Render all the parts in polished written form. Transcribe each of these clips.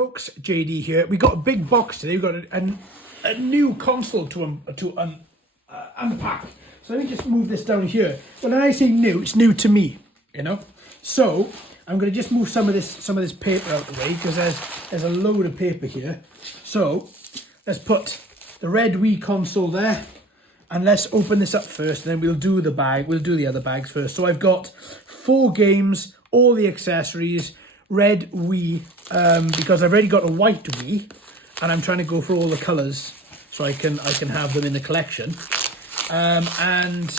folks, JD here. We got a big box today. We've got a new console to unpack. So let me just move this down here. Well, when I say new, it's new to me, you know. So I'm going to just move some of this paper out the way because there's a load of paper here. So let's put the red Wii console there, and let's open this up first. And then we'll do the bag. We'll do the other bags first. So I've got 4 games, all the accessories. Red Wii, because I've already got a white Wii, and I'm trying to go for all the colours so I can have them in the collection. And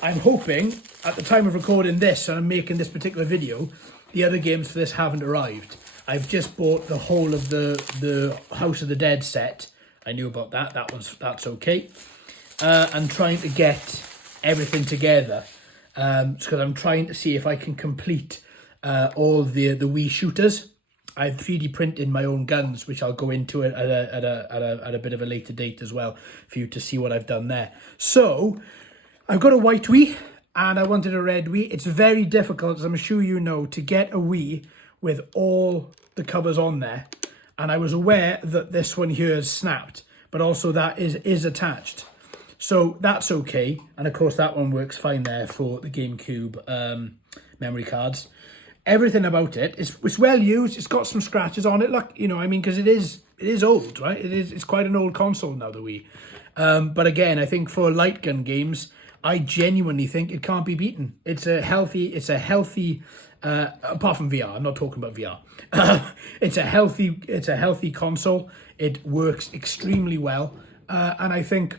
I'm hoping at the time of recording this and I'm making this particular video, the other games for this haven't arrived. I've just bought the whole of the House of the Dead set. I knew about that. That's okay. And trying to get everything together because I'm trying to see if I can complete all the Wii shooters. I've 3D printed my own guns, which I'll go into at a bit of a later date as well for you to see what I've done there. So I've got a white Wii and I wanted a red Wii. It's very difficult, as I'm sure you know, to get a Wii with all the covers on there. And I was aware that this one here is snapped, but also that is attached. So that's okay. And of course that one works fine there for the GameCube memory cards. Everything about it it's well used. It's got some scratches on it. Look, you know, I mean, because it is old, right? It's quite an old console now, the Wii. But again, I think for light gun games, I genuinely think it can't be beaten. It's a healthy apart from VR. I'm not talking about VR. It's a healthy console. It works extremely well, and I think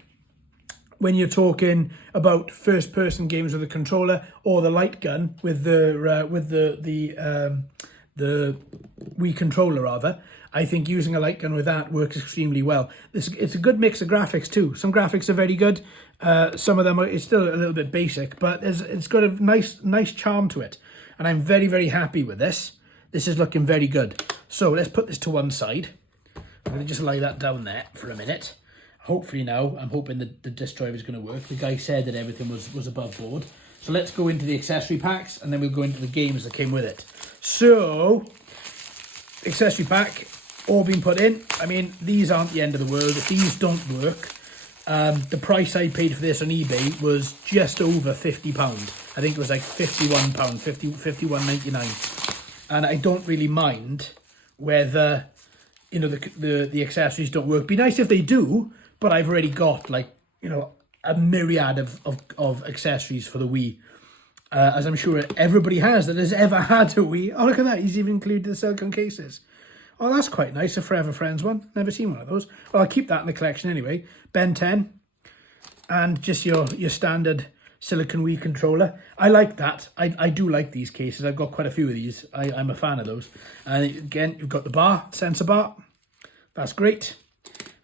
when you're talking about first-person games with a controller or the light gun with the Wii controller, rather, I think using a light gun with that works extremely well. It's a good mix of graphics too. Some graphics are very good. Some of them it's still a little bit basic, but it's got a nice charm to it, and I'm very, very happy with this. This is looking very good. So let's put this to one side. I'm going to just lay that down there for a minute. Hopefully now, I'm hoping that the disc drive is going to work. The guy said that everything was above board. So let's go into the accessory packs and then we'll go into the games that came with it. So, accessory pack, all been put in. I mean, these aren't the end of the world. If these don't work, the price I paid for this on eBay was just over £50. I think it was like £51, £51.99. And I don't really mind whether, you know, the accessories don't work. Be nice if they do. But I've already got, like, you know, a myriad of accessories for the Wii. As I'm sure everybody has that has ever had a Wii. Oh, look at that. He's even included the silicone cases. Oh, that's quite nice. A Forever Friends one. Never seen one of those. Well, I'll keep that in the collection anyway. Ben 10. And just your standard silicone Wii controller. I like that. I do like these cases. I've got quite a few of these. I'm a fan of those. And again, you've got the bar, sensor bar. That's great.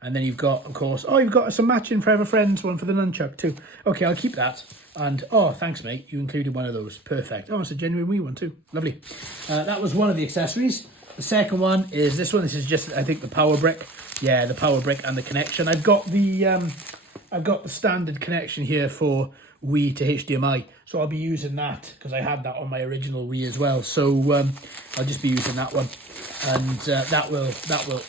And then you've got, of course, you've got some matching Forever Friends one for the nunchuck too. Okay, I'll keep that. And, oh, thanks, mate. You included one of those. Perfect. Oh, it's a genuine Wii one too. Lovely. That was one of the accessories. The second one is this one. This is just, I think, the power brick. Yeah, the power brick and the connection. I've got the standard connection here for Wii to HDMI. So I'll be using that because I had that on my original Wii as well. So I'll just be using that one. And that will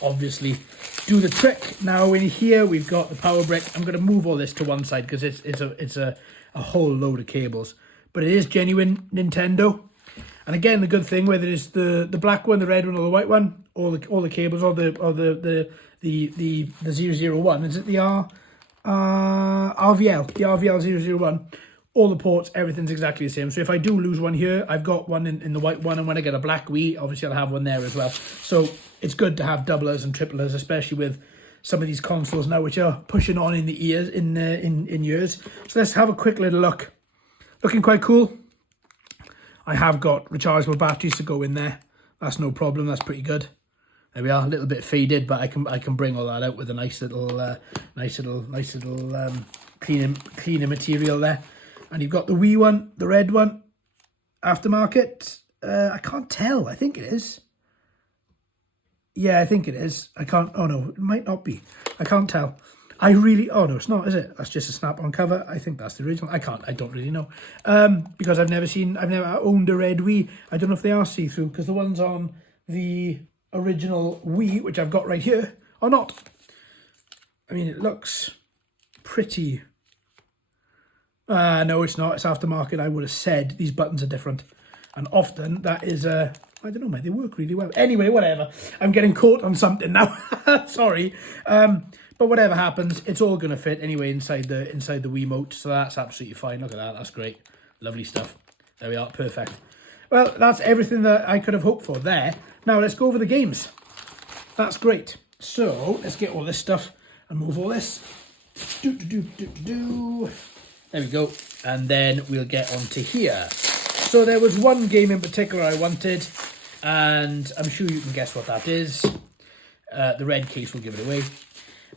obviously do the trick. Now in here we've got the power brick. I'm going to move all this to one side because it's a whole load of cables. But it is genuine Nintendo. And again, the good thing, whether it's the black one, the red one, or the white one, all the cables, or the 001, is it the RVL? The RVL 001. All the ports, everything's exactly the same. So if I do lose one here, I've got one in the white one, and when I get a black Wii, obviously I'll have one there as well. So it's good to have doublers and triplers, especially with some of these consoles now, which are pushing on in the ears, in years. So let's have a quick little look. Looking quite cool. I have got rechargeable batteries to go in there. That's no problem. That's pretty good. There we are. A little bit faded, but I can bring all that out with a nice little cleaner material there. And you've got the Wii one, the red one, aftermarket. I can't tell. I think it is. Yeah, I think it is. I can't. Oh no, it might not be. I can't tell. Oh no, it's not, is it? That's just a snap-on cover. I think that's the original. I don't really know. Because I've never owned a red Wii. I don't know if they are see-through, because the ones on the original Wii, which I've got right here, or not. I mean, it looks pretty... no, it's not. It's aftermarket. I would have said these buttons are different. And often that is... I don't know, mate. They work really well. Anyway, whatever. I'm getting caught on something now. Sorry. But whatever happens, it's all going to fit anyway inside the Wiimote. So that's absolutely fine. Look at that. That's great. Lovely stuff. There we are. Perfect. Well, that's everything that I could have hoped for there. Now, let's go over the games. That's great. So, let's get all this stuff and move all this. There we go. And then we'll get on to here. So, there was one game in particular I wanted, and I'm sure you can guess what that is. The red case will give it away.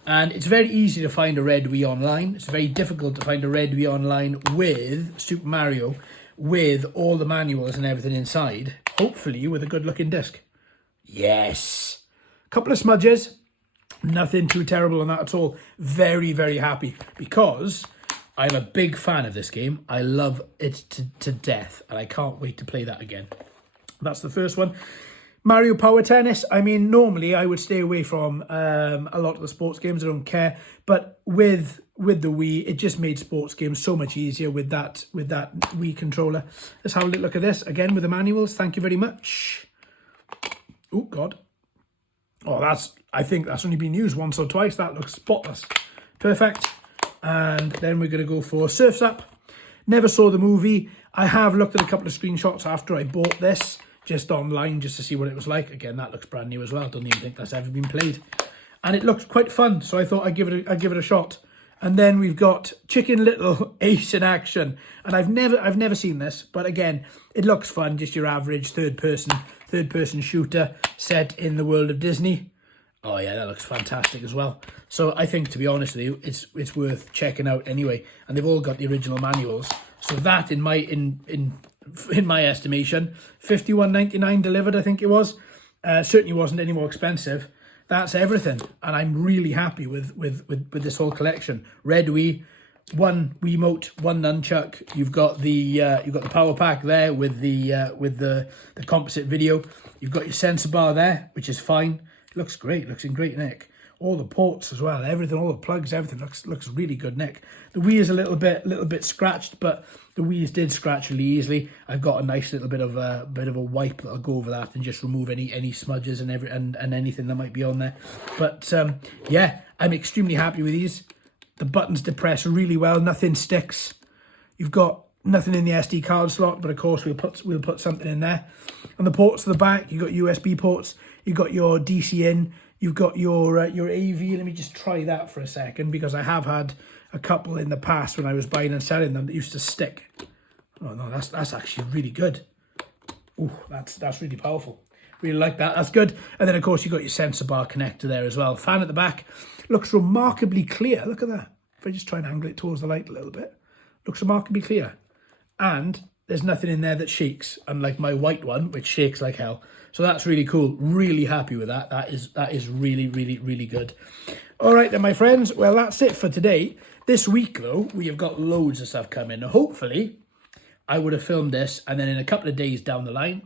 And it's very easy to find a red Wii online. It's very difficult to find a red Wii online with Super Mario, with all the manuals and everything inside. Hopefully with a good looking disc. Yes. Couple of smudges. Nothing too terrible on that at all. Very, very happy because I'm a big fan of this game. I love it to death and I can't wait to play that again. That's the first one. Mario Power Tennis. I mean, normally I would stay away from a lot of the sports games. I don't care. But with the Wii, it just made sports games so much easier with that Wii controller. Let's have a look at this again with the manuals. Thank you very much. Oh, God. Oh, I think that's only been used once or twice. That looks spotless. Perfect. And then we're going to go for Surf's Up. Never saw the movie. I have looked at a couple of screenshots after I bought this, just online, just to see what it was like. Again, that looks brand new as well. Don't even think that's ever been played. And it looks quite fun, so I thought I'd give it a shot. And then we've got Chicken Little Ace in Action. And I've never seen this, but again, it looks fun, just your average third person shooter set in the world of Disney. Oh yeah, that looks fantastic as well. So I think, to be honest with you, it's worth checking out anyway. And they've all got the original manuals. So that, in my estimation, $51.99 delivered, I think it was. Certainly wasn't any more expensive. That's everything, and I'm really happy with this whole collection. Red Wii, one Wiimote, one nunchuck. You've got the power pack there with the composite video. You've got your sensor bar there, which is fine. It looks great. Looks in great nick. All the ports as well. Everything, all the plugs, everything looks really good nick. The Wii is a little bit scratched, but the Wii's did scratch really easily. I've got a nice little bit of a wipe that'll go over that and just remove any smudges and anything that might be on there. But yeah, I'm extremely happy with these. The buttons depress really well. Nothing sticks. You've got nothing in the SD card slot, but of course we'll put something in there. On the ports to the back, you've got USB ports. You've got your DC in. You've got your AV. Let me just try that for a second, because I have had a couple in the past when I was buying and selling them that used to stick. Oh no, that's actually really good. Oh, that's really powerful. Really like that. That's good. And then of course you've got your sensor bar connector there as well. Fan at the back. Looks remarkably clear. Look at that. If I just try and angle it towards the light a little bit. Looks remarkably clear. And there's nothing in there that shakes, unlike my white one, which shakes like hell. So that's really cool. Really happy with that. That is really, really, really good. All right then, my friends. Well, that's it for today. This week, though, we have got loads of stuff coming. Hopefully, I would have filmed this, and then in a couple of days down the line,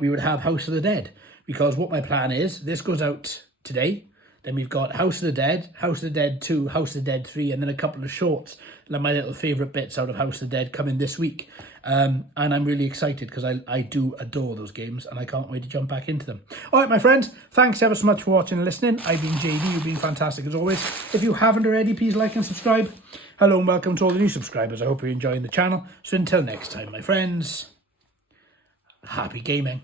we would have House of the Dead. Because what my plan is, this goes out today. Then we've got House of the Dead, House of the Dead 2, House of the Dead 3, and then a couple of shorts, like my little favourite bits out of House of the Dead coming this week. And I'm really excited because I do adore those games and I can't wait to jump back into them. All right, my friends, thanks ever so much for watching and listening. I've been JD, you've been fantastic as always. If you haven't already, please like and subscribe. Hello and welcome to all the new subscribers. I hope you're enjoying the channel. So until next time, my friends, happy gaming.